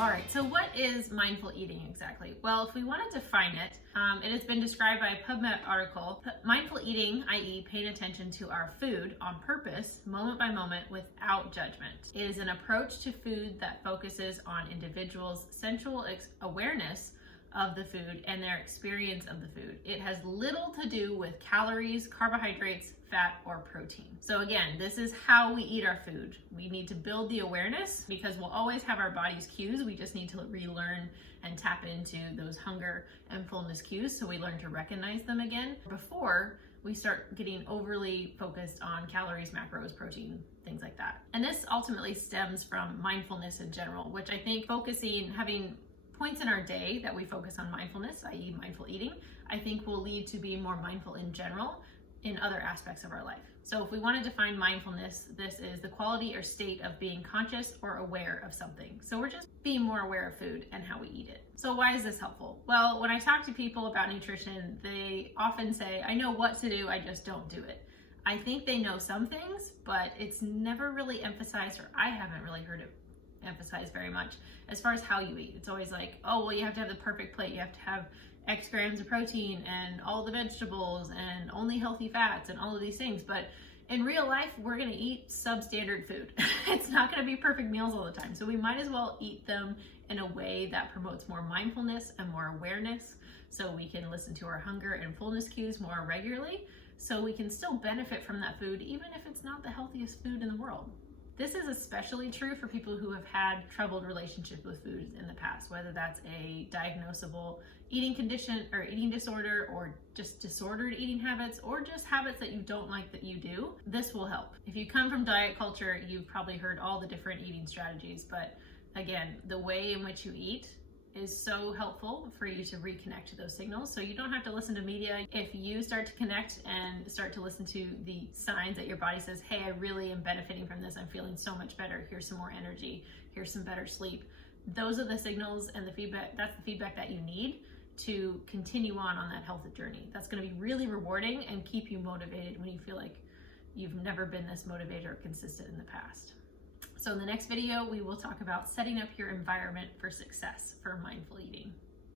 All right, so what is mindful eating exactly? Well, if we want to define it, it has been described by a PubMed article. Mindful eating, i.e. paying attention to our food on purpose, moment by moment, without judgment. It is an approach to food that focuses on individuals' sensual awareness of the food and their experience of the food. It has little to do with calories, carbohydrates, fat, or protein. So again, this is how we eat our food. We need to build the awareness because we'll always have our body's cues. We just need to relearn and tap into those hunger and fullness cues so we learn to recognize them again before we start getting overly focused on calories, macros, protein, things like that. And this ultimately stems from mindfulness in general, which I think having points in our day that we focus on mindfulness, i.e. mindful eating, I think will lead to being more mindful in general in other aspects of our life. So if we want to define mindfulness, this is the quality or state of being conscious or aware of something. So we're just being more aware of food and how we eat it. So why is this helpful? Well, when I talk to people about nutrition, they often say, I know what to do, I just don't do it. I think they know some things, but it's never really emphasized, or I haven't really heard it emphasized very much as far as how you eat. It's always like, oh, well, you have to have the perfect plate. You have to have X grams of protein and all the vegetables and only healthy fats and all of these things. But in real life, we're going to eat substandard food. It's not going to be perfect meals all the time. So we might as well eat them in a way that promotes more mindfulness and more awareness so we can listen to our hunger and fullness cues more regularly so we can still benefit from that food even if it's not the healthiest food in the world. This is especially true for people who have had troubled relationships with food in the past, whether that's a diagnosable eating condition or eating disorder, or just disordered eating habits, or just habits that you don't like that you do. This will help. If you come from diet culture, you've probably heard all the different eating strategies, but again, the way in which you eat is so helpful for you to reconnect to those signals. So you don't have to listen to media. If you start to connect and start to listen to the signs that your body says, hey, I really am benefiting from this. I'm feeling so much better. Here's some more energy. Here's some better sleep. Those are the signals and the feedback. That's the feedback that you need to continue on that health journey. That's going to be really rewarding and keep you motivated when you feel like you've never been this motivated or consistent in the past. So in the next video, we will talk about setting up your environment for success for mindful eating.